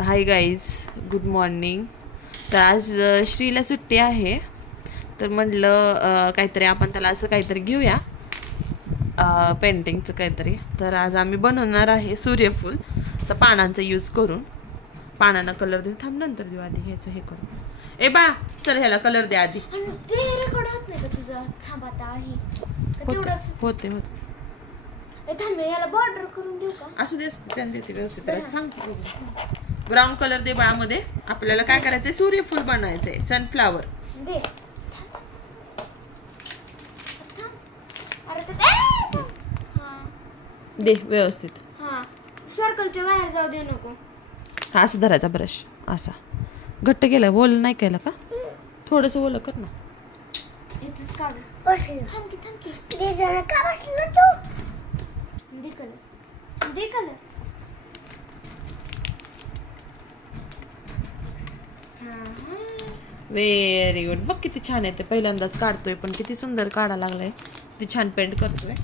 Hi guys, good morning. तर आज श्रीला सुट्टी आहे, तर म्हटलं काहीतरी आपण त्याला असं काहीतरी घेऊया, पेंटिंगचं काहीतरी. तर आज आम्ही बनवणार आहे सूर्यफूल, असं पानांचा यूज करून. पानांना कलर देऊन थांब, नंतर देऊ, आधी ह्याचं हे करू. ए बा, चल ह्याला कलर दे आधी. होते बॉर्डर करून देऊ का? असू दे, त्यांना देते व्यवस्थित. सांग की ब्राऊन कलर दे बाळामध्ये. आपल्याला काय करायचंय, सूर्यफूल बनवायचंय, सनफ्लावर. दे व्यवस्थित. सर्कलच्या बाहेर जाऊ देऊ नको. हा, असं धरायचा ब्रश, असा घट्ट केला. ओल नाही केलं का? थोडस ओलं कर ना. इथेच काढ. दे कलर. Very good. बघ किती छान आहे ते. पहिल्यांदाच काढतोय, पण किती सुंदर काढा लागलाय. किती छान पेंट करतोय.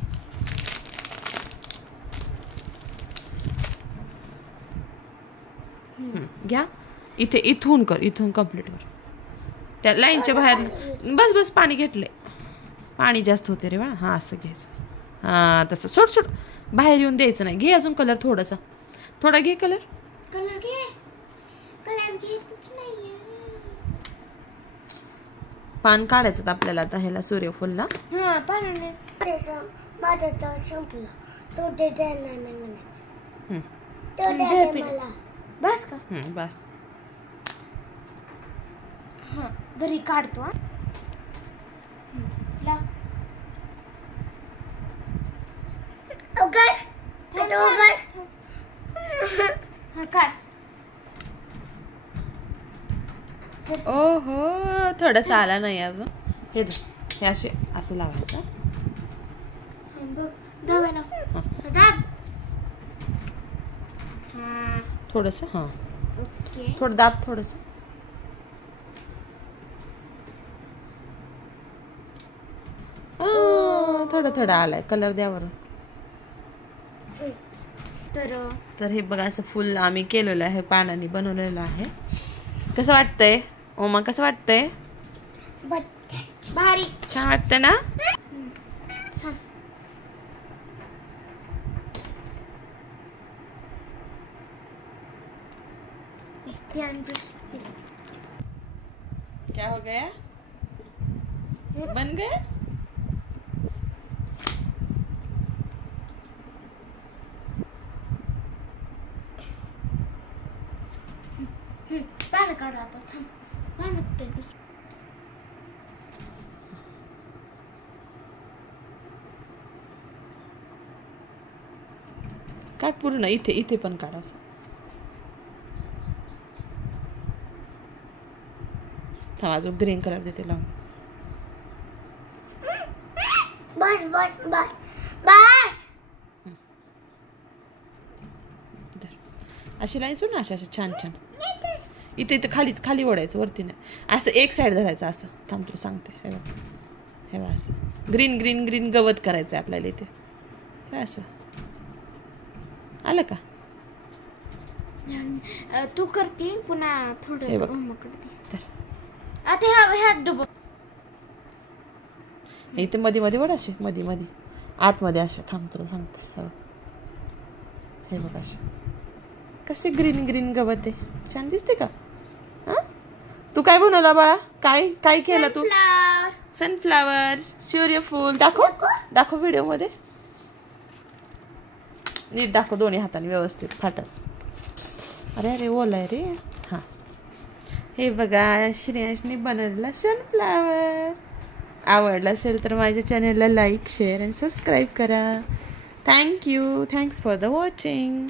घ्या इथे, इथून कर, इथून कम्प्लीट कर. त्या लाईनच्या बाहेर. बस बस, पाणी घेतलंय, पाणी जास्त होते रे बा. हा, असं घ्यायचं. हा, तसं सोड सोड, बाहेर येऊन द्यायचं नाही. घे अजून कलर, थोडासा थोडा घे कलर. कलर घे, कलर घे. पान काढायचं आपल्याला आता ह्याला, सूर्यफूलला. हा, पानाने बस का? बस. हा, घरी काढतो. ओहो, थोडस आला नाही अजून. हे असे असं लावायचं. थोडस, हा, थोडं दाब, थोडस. थोडं थोडं आलाय. कलर द्या वरून. तर हे बघा, असं फुल आम्ही केलेलं आहे, पानांनी बनवलेलं आहे. कसं वाटतंय ओमा? कसं वाटतंय? भारी. छान वाटतंय ना? क्या हो गया? बन गया? पान काढ आता. पान कुठे? काढ पूर्ण. इथे इथे पण काढ असं. थांबा, जो ग्रीन कलर देते लावून. बस बस बस बस. अशी लाईन सोड ना, अशा अशा छान छान. इथे इथे खालीच, खाली ओढायचं, वरती नाही. असं एक साईड धरायचं. असं थांब, तुला सांगते. हे बघ, हे बघ, असं ग्रीन ग्रीन ग्रीन गवत करायचं आपल्याला इथे. हे असं आलं का? तू करते पुन्हा थोडं. हे बघ, आता ह्या डबल इथे मध्ये मध्ये वड, असे मध्ये मध्ये आतमध्ये असे. थांब, तुला सांगते. हे बघ, हे बघ, असे कसे ग्रीन ग्रीन गवत आहे. छान दिसते का? तू काय बनवला बाळा? काय काय केलं तू? सनफ्लावर, सूर्यफूल. दाखव दाखव व्हिडिओ मध्ये. नीट दाखव, दोन्ही हाताने व्यवस्थित. फाटल. अरे अरे, ओला आहे रे. हा, हे बघा, श्रेयांशने बनवलेला सनफ्लावर. आवडला असेल तर माझ्या चॅनलला लाईक, शेअर आणि सबस्क्राईब करा. Thank you. Thanks for the watching.